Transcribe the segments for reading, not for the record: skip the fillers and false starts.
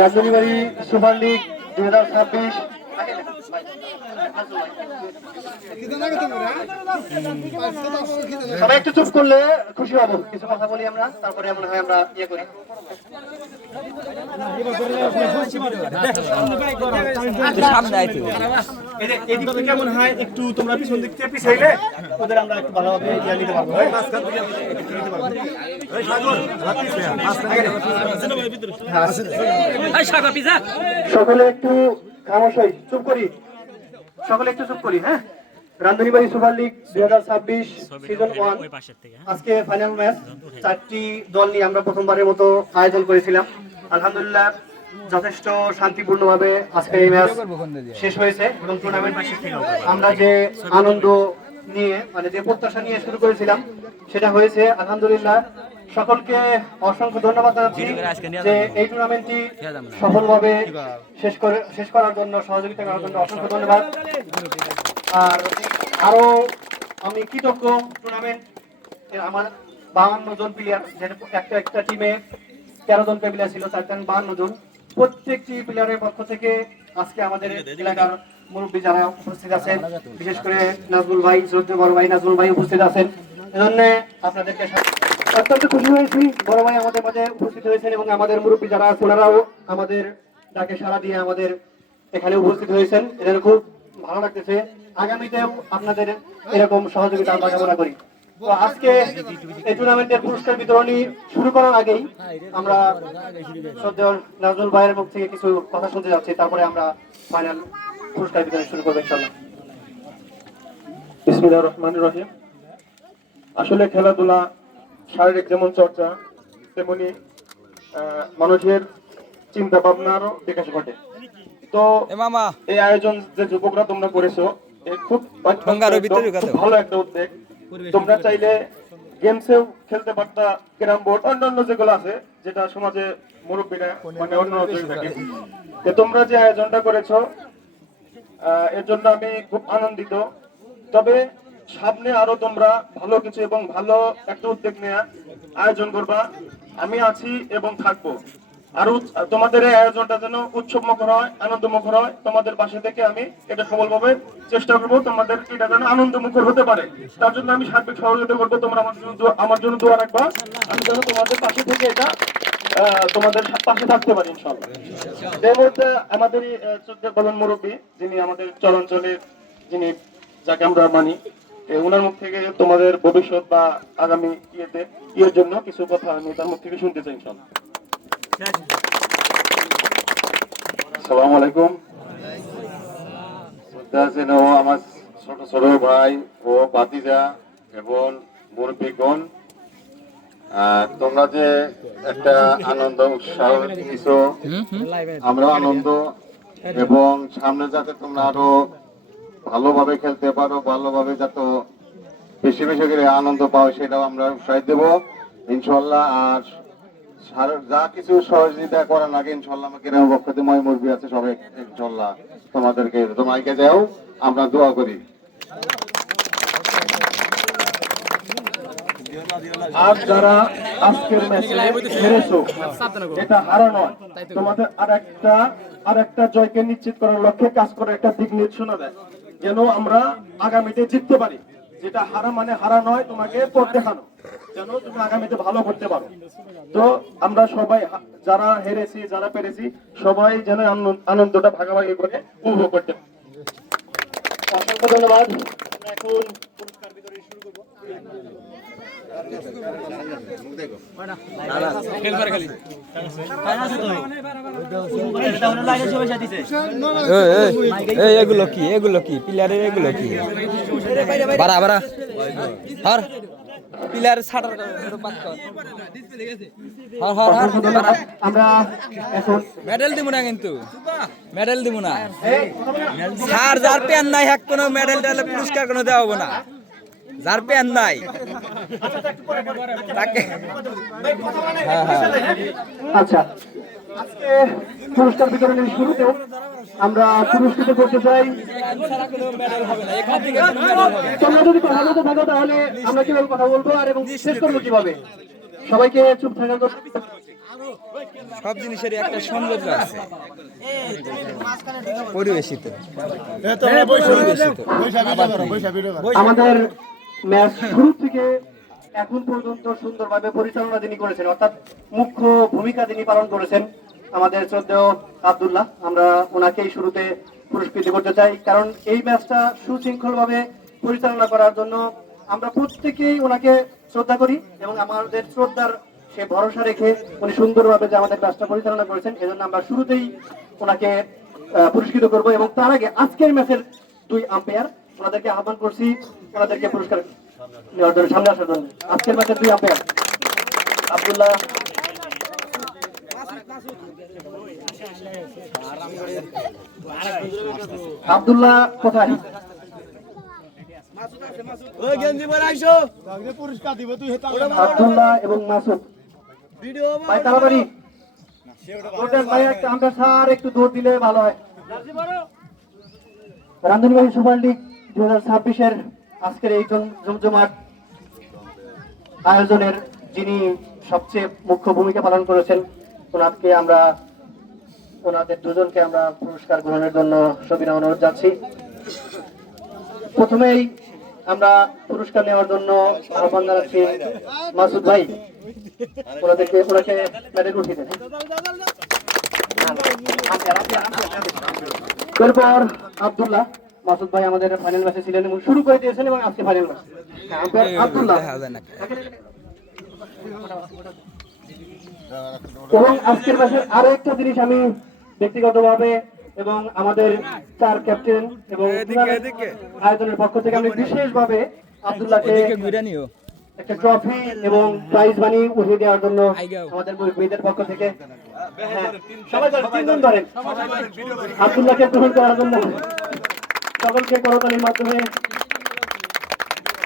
রাজধানীবাড়ি super league 2026 সবাই একটু চুপ করলে খুশি হব। কিছু কথা বলি আমরা, তারপরে মনে হয় আমরা ইয়ে করি। এদিকে কেমন হয় একটু তোমরা পিছন দিক থেকে পিছাইলে ওদের আমরা একটু ভালোভাবে ইয়ে নিতে পারবো। সকলে একটু খামোশ হই, চুপ করি, সকলে একটু চুপ করি। হ্যাঁ, রাজধানীবাড়ি সুপার লিগ 2026 সিজন 1 আজকে ফাইনাল ম্যাচ। 4টি দল নিয়ে আমরা প্রথমবারের মতো আয়োজন করেছিলাম। আলহামদুলিল্লাহ যথেষ্ট শান্তিপূর্ণভাবে আজকে এই ম্যাচ শেষ হয়েছে এবং টুর্নামেন্ট আমরা যে আনন্দ নিয়ে মানে যে প্রত্যাশা নিয়ে শুরু করেছিলাম সেটা হয়েছে আলহামদুলিল্লাহ। সকলকে অসংখ্য ধন্যবাদ জানাচ্ছি যে এই টুর্নামেন্টটি সফলভাবে শেষ করার জন্য, সহযোগিতা করার জন্য অসংখ্য ধন্যবাদ। আর আরো আমি কৃতজ্ঞ টুর্নামেন্ট আমার 52 জন প্লেয়ার, একটা টিমে 13 জন প্লেয়ার ছিল, 52 জন। প্রত্যেকটি প্লেয়ারের পক্ষ থেকে আজকে আমাদের এলাকার মুরব্বী যারা উপস্থিত আছেন, বিশেষ করে নাজমুল ভাই, শ্রদ্ধেয় বড় ভাই নাজমুল ভাই উপস্থিত আছেন, এজন্য আপনাদেরকে অত্যন্ত খুশি হয়েছি। বড় ভাই আমাদের মাঝে উপস্থিত হয়েছেন এবং আমাদের মুরব্বী যারা আছেন ওনারাও আমাদের ডাকে সাড়া দিয়ে আমাদের এখানে উপস্থিত হয়েছেন, এজন্য খুব ভালো লাগতেছে। আগামীতেও আপনাদের এরকম সহযোগিতা আমরা কামনা করি। তো আজকে এই টুর্নামেন্টের পুরস্কার বিতরণী শুরু করার আগেই আমরা শ্রদ্ধেয় নাজমুল ভাইয়ের মুখ থেকে কিছু কথা শুনতে যাচ্ছি, তারপরে আমরা ফাইনাল পুরস্কার বিতরণ শুরু করবো ইনশাআল্লাহ। বিসমিল্লাহির রহমানির রহিম। আসলে খেলাধুলা শারীরিক যেমন চর্চা, তেমনি মানুষের চিন্তা ভাবনারও বিকাশ ঘটে। তো এই আয়োজন যে যুবকরা তোমরা করেছো, খুব ভালো একটা উদ্যোগ। তোমরা চাইলে গেমসেও খেলতে পারতা, ক্যারাম বোর্ড অন্যান্য যেগুলো আছে যেটা সমাজে মুরব্বীরা মানে অন্য থাকে। তোমরা যে আয়োজনটা করেছো এর জন্য আমি খুব আনন্দিত। তবে সামনে আরো তোমরা ভালো কিছু এবং ভালো একটা উদ্যোগ নিয়ে আয়োজন করবা, আমি আছি এবং থাকবো। আরো তোমাদের এই আয়োজনটা যেন উৎসব মুখর হয়, আনন্দ মুখর হয়, তোমাদের পাশে থেকে আমি এটা সফলভাবে চেষ্টা করবো তোমাদের এটা যেন আনন্দ মুখর হতে পারে। তার জন্য আমি সার্বিক সহযোগিতা করবো। তোমরা আমার জন্য দোয়া রাখবা, আমি যেন তোমাদের পাশে থেকে এটা তোমাদের পাশে থাকতে পারি ইনশাআল্লাহ। এর মধ্যে আমাদের শ্রদ্ধেয় প্রধান মুরব্বী যিনি আমাদের চলাঞ্চলের, যিনি যাকে আমরা মানি, ওনার মুখ থেকে তোমাদের ভবিষ্যৎ বা আগামী ইয়ের জন্য কিছু কথা আমি তার মুখ থেকে শুনতে চাই ইনশাআল্লাহ। আসসালামু আলাইকুম। আমার ছোট ছোট ভাই ও ভাতিজা এবং মুরব্বীগণ, তোমরা যে একটা আনন্দ উৎসাহ দিছো, আমরা আনন্দ এবং সামনে যাতে তোমরা আরো ভালোভাবে খেলতে পারো, ভালোভাবে যাতে বেশি বেশি করে আনন্দ পাও সেটাও আমরা উৎসাহ দেব ইনশাল্লাহ। আর যা কিছু সহযোগিতা করার লাগে ইনশাল্লাহ আমাকে পক্ষ থেকে ময় মুরব্বী আছে সবাই ইনশাল্লাহ তোমাদেরকে তোমাকে যাও আমরা দোয়া করি। আর যারা আজকের ম্যাচে হেরেছো, এটা হারা নয়, তোমাদের আরেকটা জয়কে নিশ্চিত করার লক্ষ্যে কাজ করার একটা দিক নির্দেশনা দেয়, যেন আমরা আগামীতে জিততে পারি। যেটা হারা মানে হারা নয়, তোমাকে পথ দেখানো, যেন তুমি আগামীতে ভালো করতে পারো। তো আমরা সবাই যারা হেরেছি, যারা পেরেছি, সবাই যেন আনন্দটা ভাগাভাগি করে উপভোগ করতে পারি। অসংখ্য ধন্যবাদ। এখন পুরস্কার বিতরণ শুরু করবো। এগুলো কি প্লেয়ারের, এগুলো কি বাড়া বাড়া আর প্লেয়ার ছাড়ার আমরা এখন মেডেল দিব না, কিন্তু মেডেল দিব না। স্যার যার প্যান নাই হ্যাক কোনো মেডেল টেডেল পুরস্কার কোনো দেওয়া হবে না। যার প্যান নাই তাকে আচ্ছা, আজকে পুরস্কার বিতরণের শুরুতেও আমরা পুরস্কৃত করতে চাই। তোমরা যদি কথা বলতে থাকো তাহলে আমরা কিভাবে কথা বলবো আর এবং শেষ করবো কিভাবে? সবাইকে চুপ থাকার জন্য সব জিনিসেরই একটা সৌন্দর্য আছে পরিবেশিত আমাদের ম্যাচ শুরু থেকে এখন পর্যন্ত সুন্দরভাবে পরিচালনা যিনি করেছেন, অর্থাৎ মুখ্য ভূমিকা যিনি পালন করেছেন আমাদের শ্রদ্ধেয় আব্দুল্লাহ, আমরা ওনাকেই শুরুতে পুরস্কৃত করতে চাই। কারণ এই ম্যাচটা সুশৃঙ্খলভাবে পরিচালনা করার জন্য আমরা প্রত্যেকেই ওনাকে শ্রদ্ধা করি এবং আমাদের শ্রদ্ধার সে ভরসা রেখে উনি সুন্দরভাবে যে আমাদের ম্যাচটা পরিচালনা করেছেন, এজন্য আমরা শুরুতেই ওনাকে পুরস্কৃত করব। এবং তার আগে আজকের ম্যাচের 2 আম্পায়ার ওনাদেরকে আহ্বান করছি, ওনাদেরকে পুরস্কার নেওয়ার জন্য সামনে আসার জন্য। আজকের ম্যাচের 2 আম্পায়ার আব্দুল্লাহ, আব্দুল্লাহ কোথায়? আব্দুল্লাহ এবং মাসুদ ভাই তাড়াতাড়ি ভাই, একটা আম্পায়ার স্যার একটু দৌড় দিলে ভালো হয়। রান্ধনীবাড়ি সুপার লিগ 2026-এর আজকের এই জমজমাট আয়োজনের যিনি সবচেয়ে মুখ্য ভূমিকা পালন করেছেন, ওনাদের দুজনকে আমরা পুরস্কার গ্রহণের জন্য সবিনয় অনুরোধ জানাচ্ছি। প্রথমেই আমরা পুরস্কার নেওয়ার জন্য আহ্বান জানাচ্ছি মাসুদ ভাই, ওনাকে মেডেল উঠিয়ে দেন। এরপর আব্দুল্লাহ, মাসুদ ভাই আমাদের ফাইনাল ম্যাচে ছিলেন এবং শুরু করে দিয়েছেন এবং আজকে ফাইনাল ম্যাচ। আব্দুল্লাহ এবং আজকের ম্যাচের আরো একটা জিনিস আমি ব্যক্তিগতভাবে এবং আমাদের 4 ক্যাপ্টেন এবং আয়োজনের পক্ষ থেকে আমি বিশেষভাবে আব্দুল্লাহকে একটা ট্রফি এবং প্রাইজ মানি উঠিয়ে দেওয়ার জন্য আমাদের মেয়েদের পক্ষ থেকে সবাই 3 ধরেন আব্দুল্লাহকে গ্রহণ করার জন্য সকলকে করতালির মাধ্যমে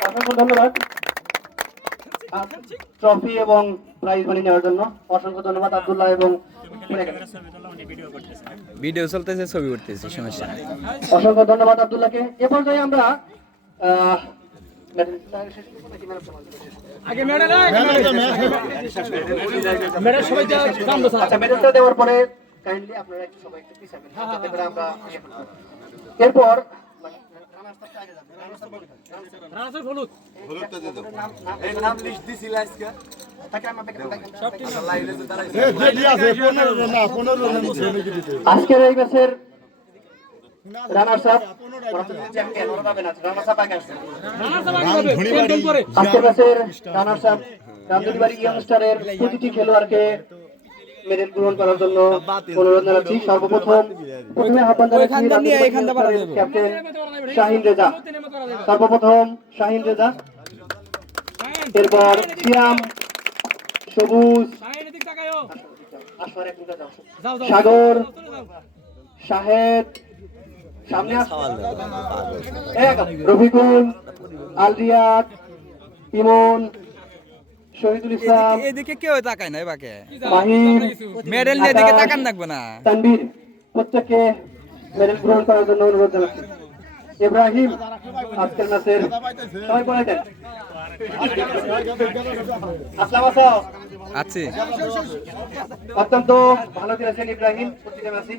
অসংখ্য ধন্যবাদ। ট্রফি এবং প্রাইজ মানি নেওয়ার জন্য অসংখ্য ধন্যবাদ আব্দুল্লাহ এবং ভিডিও চলতেছে, ছবি উঠতেছে, সমস্যা নাই। অসংখ্য ধন্যবাদ আব্দুল্লাহকে। এ পর্যায়ে আমরা মেডেলটা দেওয়ার পরে কাইন্ডলি আপনারা একটু সবাই একটু পিছাবেন, যাতে করে আমরা এরপর আজকের এই ম্যাচের রানার্স আপ চ্যাম্পিয়ন আজকের ম্যাচের রানার্স আপ রামদুলিবাড়ি ইয়ংস্টারের প্রতিটি খেলোয়াড়কে মেডেল গ্রহণ করার জন্য অনুরোধ জানাচ্ছি। প্রথমে আহ্বান জানাচ্ছি ক্যাপ্টেন শাহিন রেজা, সর্বপ্রথম শাহিন রেজা, এরপর সিয়াম, সবুজ, সাগর, শাহেদ, সামনে রফিকুল, আলরিয়াদ, ইমন, শহীদুল ইসলাম, এদিকে কেউ তাকায় না, এবাকে মাহিম, মেডেল নিয়ে এদিকে তাকান লাগবে না। তানভীর, প্রত্যেককে মেডেল গ্রহণ করার জন্য অনুরোধ জানাচ্ছি। ইব্রাহিম আজকের ম্যাচের সবাই বলে দেন আসসালাম আছি, অত্যন্ত ভালো খেলেছেন ইব্রাহিম প্রতিটা ম্যাচে,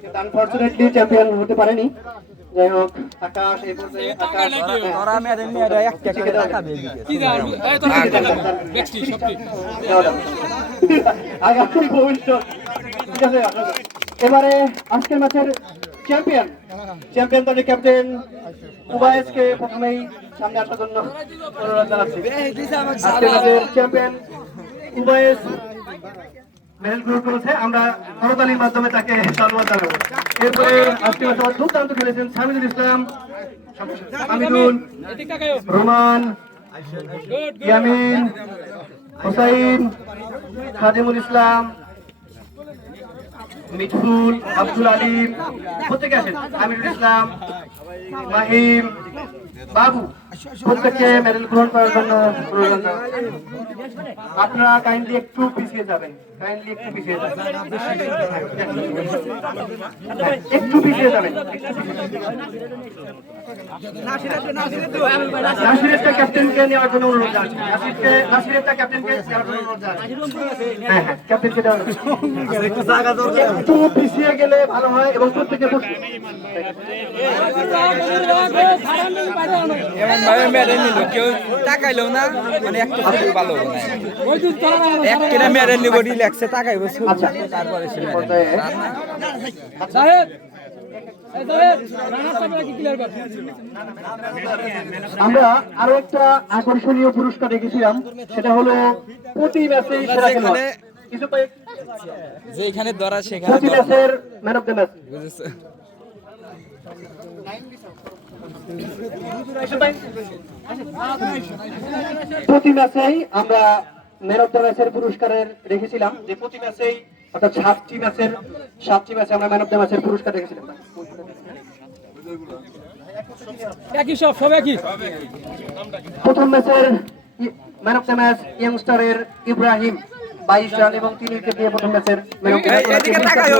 কিন্তু আনফরচুনেটলি চ্যাম্পিয়ন হতে পারেনি। যাই হোক আকাশ এই পর্যায়ে আগামী ভবিষ্যৎ। ঠিক আছে, এবারে আজকের ম্যাচের চ্যাম্পিয়ন দলের ক্যাপ্টেন উবায়েসকে প্রথমেই সামনে আসার জন্য অনুরোধ জানাচ্ছি। আজকের ম্যাচের চ্যাম্পিয়ন উবায়েস মেডেল গ্রহণ করেছে, আমরা করতালির মাধ্যমে তাকে ধন্যবাদ জানাবো। এরপরে আজকে দুর্দান্ত খেলেছেন সামিদুল ইসলাম, হামিদুল, রোমান, ইয়ামিন, হোসাইন, খাদিমুল ইসলাম, মিঠুল, আব্দুল আলিম, প্রত্যেকে আছেন, আমিরুল ইসলাম, মাহিম, বাবু, প্রত্যেককে মেডেল গ্রহণ করার জন্য অনুরোধ জানাচ্ছি। আপনারা কাইন্ডলি একটু পিছিয়ে যাবেন, কাইন্ডলি একটু পিছিয়ে যাবেন, একটু পিছিয়ে যাবেন। নাসিরেরটা ক্যাপ্টেনকে নেওয়ার জন্য অনুরোধ জানাচ্ছি। নাসিরেরটা ক্যাপ্টেনকে নেওয়ার জন্য অনুরোধ জানাচ্ছি। হ্যাঁ হ্যাঁ, ক্যাপ্টেনকে দেওয়ার জন্য। একটু পিছিয়ে গেলে ভালো হয় এবং প্রত্যেকে বসে এমন ভাবে মেডেল নিল কেউ তাকাইলো না, মানে একটা শুধু ভালো হবে না। এক কিনা মেডেল নিব রিল্যাক্সে তাকাইব আচ্ছা তারপরে সে medal পর্যায়ে আমরা আরো একটা আকর্ষণীয় পুরস্কার রেখেছিলাম, সেটা হলো প্রতি ম্যাচে সেরা খেলোয়াড়। কিছু পাই যেখানে ধরা সেখানে প্রতি ম্যাচের ম্যান অফ দ্য ম্যাচ। বুঝেছো? প্রতি ম্যাচেই আমরা ম্যান অফ দ্য ম্যাচের পুরস্কারের রেখেছিলাম, যে প্রতি ম্যাচেই অর্থাৎ 7টি ম্যাচে আমরা ম্যান অফ দ্য ম্যাচের পুরস্কার রেখেছিলাম। প্রথম ম্যাচের ম্যান অফ দ্য ম্যাচ ইয়ংস্টারের ইব্রাহিম 22 রান এবং 3 উইকেট নিয়ে প্রথম ম্যাচের ম্যান অফ দ্য ম্যাচ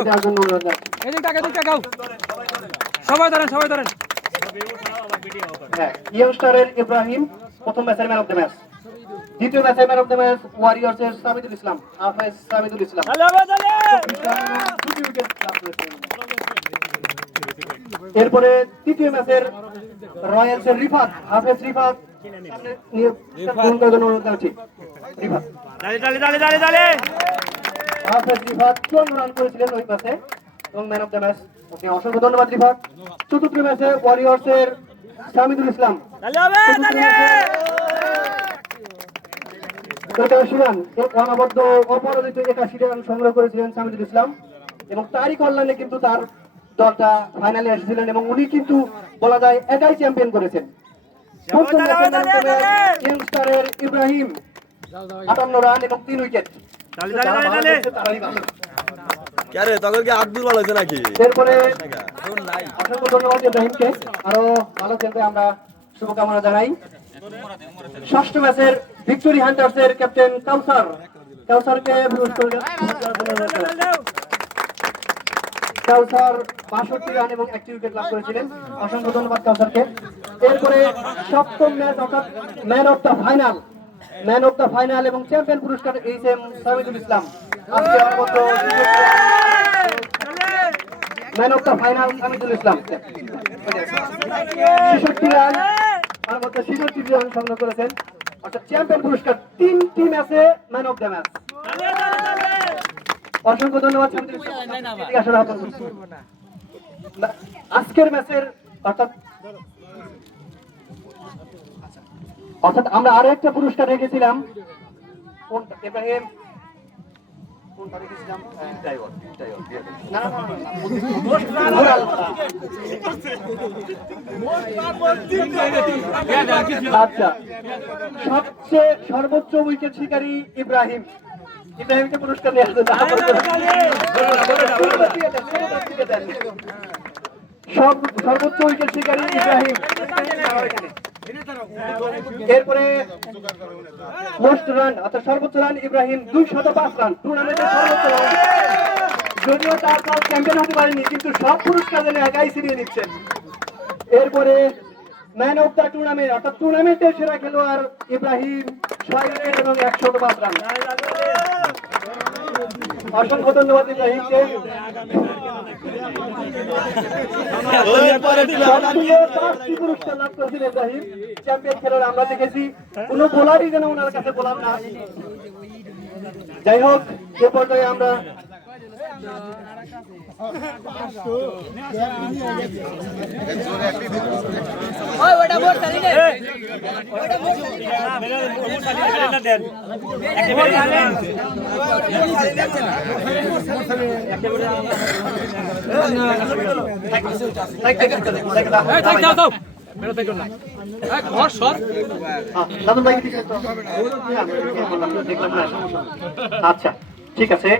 দেওয়ার জন্য অনুরোধ জানাচ্ছি। হ্যাঁ, ইয়ংস্টারের ইব্রাহিম প্রথম ম্যাচের ম্যান অফ দ্য ম্যাচ। দ্বিতীয় ম্যাচের man of the match ওয়ারিয়র্সের Samidul ইসলাম, হাফেজ সামিদুল ইসলাম। এরপরে তৃতীয় ম্যাচের রয়্যালসের রিফাত, হাফেজ রিফাত অনুরোধ জানাচ্ছি। রিফাত হাফেজ রিফাত 54 রান করেছিলেন ওই ম্যাচে এবং ম্যান অফ দ্য ম্যাচ। ওকে, অসংখ্য ধন্যবাদ রিফাত। চতুর্থ ম্যাচে ওয়ারিয়র্সের সামিদুল ইসলাম 81 রান, অনবদ্য অপরাজিত 81 রান সংগ্রহ করেছিলেন সামিদুল ইসলাম এবং তারই কল্যাণে কিন্তু তার দলটা ফাইনালে এসেছিলেন এবং উনি কিন্তু বলা যায় একাই চ্যাম্পিয়ন করেছেন। পঞ্চম ম্যাচে ইয়ংস্টারের ইব্রাহিম 58 রান এবং 3 উইকেট। এরপরে অসংখ্য ধন্যবাদ ইব্রাহিমকে, আরো ভালো খেলতে আমরা শুভকামনা জানাই। ষষ্ঠ ম্যাচের ভিক্টোরি হান্টার্সের ক্যাপ্টেন কাউসারকে কাউসার 62 রান এবং 1 উইকেট লাভ করেছিলেন। অসংখ্য ধন্যবাদ কাউসারকে। এরপরে সপ্তম ম্যাচ অর্থাৎ ম্যান অফ দ্য ফাইনাল এবং চ্যাম্পিয়ন পুরস্কার এইচএম সামিদুল ইসলাম। আজকে অনবদ্য man of the final Samidul Islam 66 run, অনবদ্য 66 রান সংগ্রহ করেছেন, অর্থাৎ চ্যাম্পিয়ন পুরস্কার 3টি ম্যাচে ম্যান অফ দ্য ম্যাচ। অসংখ্য ধন্যবাদ সামিদুল ইসলাম। আজকের ম্যাচের অর্থাৎ আমরা আরো একটা পুরস্কার রেখেছিলাম। কোনটা ইব্রাহিম? কোনটা রেখেছিলাম? না না না, আচ্ছা, সবচেয়ে সর্বোচ্চ উইকেট শিকারী ইব্রাহিমকে পুরস্কার দেওয়া হবে। সর্বোচ্চ উইকেট শিকারী ইব্রাহিম। এরপরে মোস্ট রান অর্থাৎ সর্বোচ্চ রান ইব্রাহিম 205 রান, টুর্নামেন্টের সর্বোচ্চ রান। যদিও তার দল চ্যাম্পিয়ন হতে পারেনি, কিন্তু সব পুরস্কার যেন একাই ছিনিয়ে নিচ্ছেন। এরপরে ম্যান অফ দ্য টুর্নামেন্ট অর্থাৎ টুর্নামেন্টের সেরা খেলোয়াড় ইব্রাহিম 6 উইকেট এবং 105 রান। অসংখ্য ধন্যবাদ ইব্রাহিমকে। পুরস্কার লাভ করেছেন ইব্রাহিম, চ্যাম্পিয়ন খেলোয়াড়। আমরা দেখেছি কোন বোলারই যেন ওনার কাছে বোলার না। যাই হোক, এ পর্যায়ে আমরা আচ্ছা, ঠিক আছে,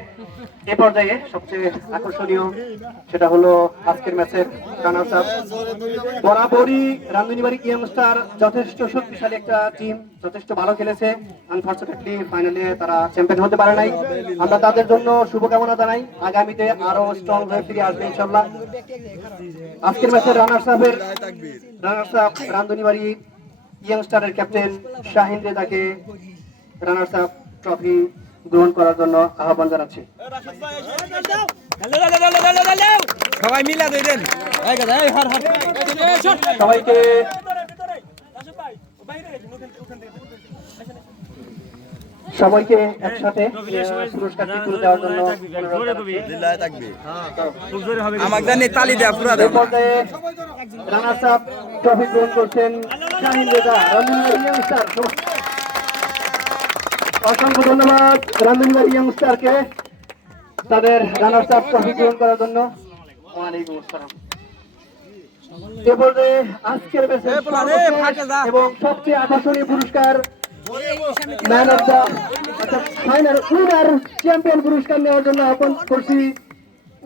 এ পর্যায়ে সবচেয়ে আকর্ষণীয় সেটা হলো আজকের ম্যাচের রানার্স আপ। বরাবরই রামধুনীবাড়ি ইয়ংস্টার যথেষ্ট শক্তিশালী একটা টিম, যথেষ্ট ভালো খেলেছে। আনফরচুনেটলি ফাইনালে তারা চ্যাম্পিয়ন হতে পারে নাই। আমরা তাদের জন্য শুভকামনা জানাই, আগামীতে আরো স্ট্রং হয়ে ফিরে আসবে ইনশাল্লাহ। আজকের ম্যাচের রানার্স আপ রামধুনীবাড়ি ইয়ংস্টারের ক্যাপ্টেন শাহিন রেজাকে রানার্স আপ ট্রফি গ্রহণ করার জন্য আহ্বান জানাচ্ছি। সবাই মিলা দেন সবাইকে সবাইকে একসাথে পুরস্কারটি তুলে দেওয়ার জন্য আমাকে জানি তালি দেয়া পুরা এই পর্যায়ে রানার্স আপ ট্রফি গ্রহণ করছেন শাহিন রেজা রামধুনীবাড়ি ইয়ংস্টার। অসংখ্য ধন্যবাদ রামধুনীবাড়ি ইয়ংস্টারকে তাদের রানার্স আপ ট্রফি গ্রহণ করার জন্য। ওয়ালাইকুম আসসালাম। এ পর্যায়ে আজকের ম্যাচের সর্বশেষ এবং সবচেয়ে আকর্ষণীয় পুরস্কার man of the final winner champion পুরস্কার নেওয়ার জন্য আহ্বান করছি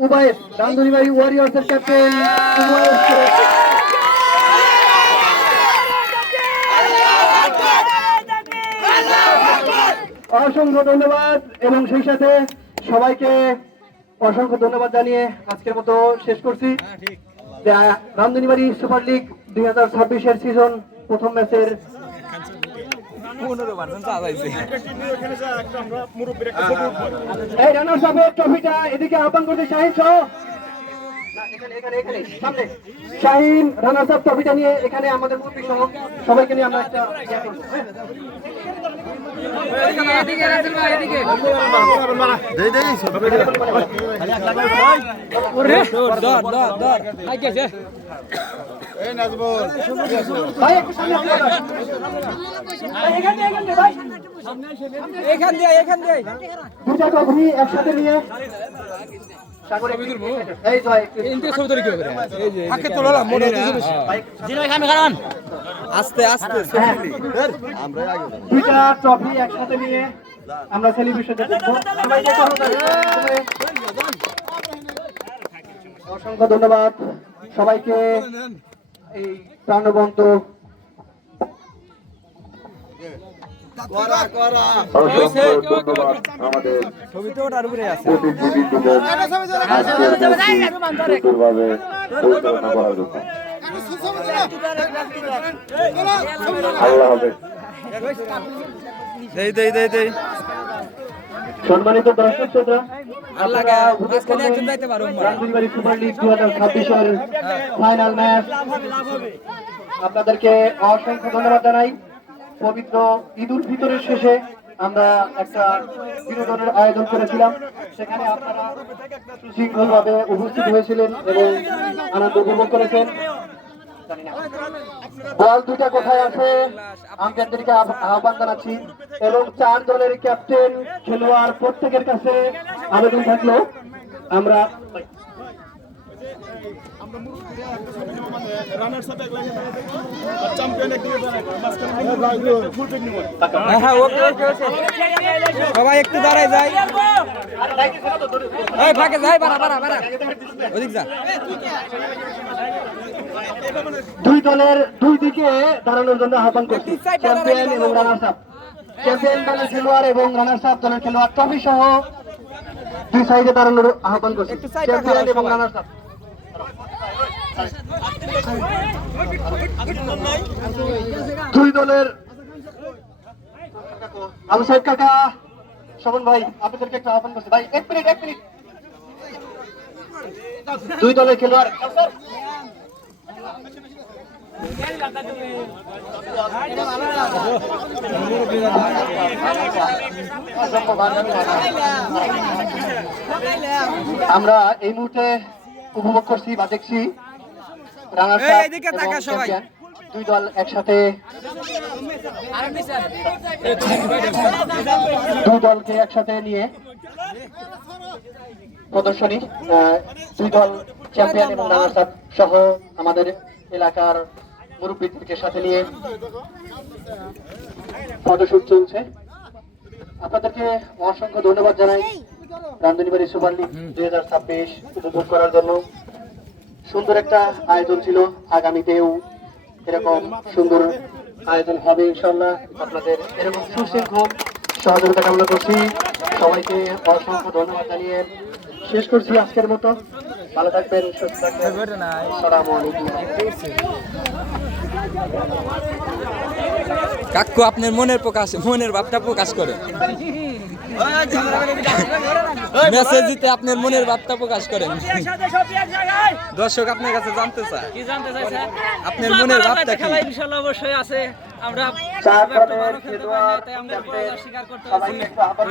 উবাইস, রামধুনীবাড়ি ওয়ারিয়র্সের ক্যাপ্টেন উবাইসকে। অসংখ্য ধন্যবাদ এবং সেই সাথে সবাইকে অসংখ্য ধন্যবাদ জানিয়ে আজকের মতো শেষ করছি। রামধুনীবাড়ি সুপার লিগ 2026-এর সিজন প্রথম ম্যাচের এই রানার্স আপের ট্রফিটা এদিকে আহ্বান করতে শাহিন সহ শাহিন রানার্স আপ ট্রফিটা নিয়ে এখানে আমাদের মুরব্বি সহ সবাইকে নিয়ে আমরা একটা ইয়া করবো। দুটা ট্রফি একসাথে নিয়ে আস্তে আস্তে দুইটা ট্রফি একসাথে নিয়ে আমরা সেলিব্রেশনটা দেখবো। সবাইকে অসংখ্য ধন্যবাদ সবাইকে এই প্রাণবন্ত ধন্যবাদ আমাদের সুন্দরভাবে পরিচালনা করার জন্য। আল্লাহ হাফেজ। সম্মানিত দর্শক শ্রোতা, রামধুনীবাড়ি সুপার লিগ 2026-এর ফাইনাল ম্যাচ আপনাদেরকে অসংখ্য ধন্যবাদ জানাই। পবিত্র ঈদ উল ফিতরের শেষে আমরা একটা বিনোদনের আয়োজন করেছিলাম, সেখানে আপনারা সুশৃঙ্খলভাবে উপস্থিত হয়েছিলেন এবং আনন্দ উপভোগ করেছেন। বল দুইটা কোথায় আছে আম্পায়ারদেরকে আহ্বান জানাচ্ছি এবং 4 দলের ক্যাপ্টেন খেলোয়াড় প্রত্যেকের কাছে আবেদন থাকলো আমরা সবাই একটু দাঁড়ায় যায় ফাঁকে যায় ওদিক যা দুই দলের দুই দিকে দাঁড়ানোর জন্য আহ্বান করছি চ্যাম্পিয়ন এবং রানার্স আপ। চ্যাম্পিয়ন দলের খেলোয়াড় এবং রানার্স আপ দলের খেলোয়াড় ট্রফি সহ দুই সাইডে দাঁড়ানোর আহ্বান করছি চ্যাম্পিয়ন এবং রানার্স আপ। দুই দলের আবু সাইদ কাকা, শোভন ভাই, আপনাদেরকে একটা আহ্বান করছি ভাই, এক মিনিট দুই দলের খেলোয়াড় আমরা এই মুহূর্তে উপভোগ করছি বা দেখছি রানার্স আপ এবং চ্যাম্পিয়ন দুই দল একসাথে দুই দলকে একসাথে নিয়ে প্রদর্শনী। দুই দল চ্যাম্পিয়ন এবং রানার্স আপ সহ আমাদের এলাকার মুরব্বীদেরকে সাথে নিয়ে ফটোশুট চলছে। আপনাদেরকে অসংখ্য ধন্যবাদ জানাই রামধনীবাড়ি সুপার লিগ 2026 উপভোগ করার জন্য। সুন্দর একটা আয়োজন ছিল, আগামীতেও এরকম সুন্দর আয়োজন হবে ইনশাল্লাহ। আপনাদের এরকম সুশৃঙ্খল সহযোগিতা কামনা করছি। সবাইকে অসংখ্য ধন্যবাদ জানিয়ে শেষ করছি আজকের মতো। ভালো থাকবেন, সুস্থ থাকবেন। আসসালামু আলাইকুম। কাকু আপনার মনের ভাবটা প্রকাশ করে, মেসেজ দিতে আপনার মনের ভাবটা প্রকাশ করেন। দর্শক আপনার কাছে জানতে চায়, কি জানতে চাই স্যার? আপনার মনের ভাবটা কি? খেলা ইনশাআল্লাহ অবশ্যই আছে। আমরা চার খুব একটা দলের ভালো খেলতে পারি নাই, তাই আমরা পরাজয় স্বীকার করতে হচ্ছে।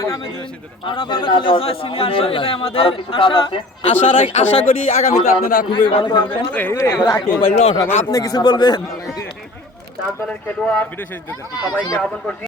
আগামী দিন আমরা ভালো খেলে জয় ছিনিয়ে আসবো, এটাই আমাদের আশা। আশা করি আগামীতে আপনারা খুবই ভালো খেলবেন। আপনি কিছু বলবেন? চার দলের খেলোয়াড় সবাইকে আহ্বান করছি।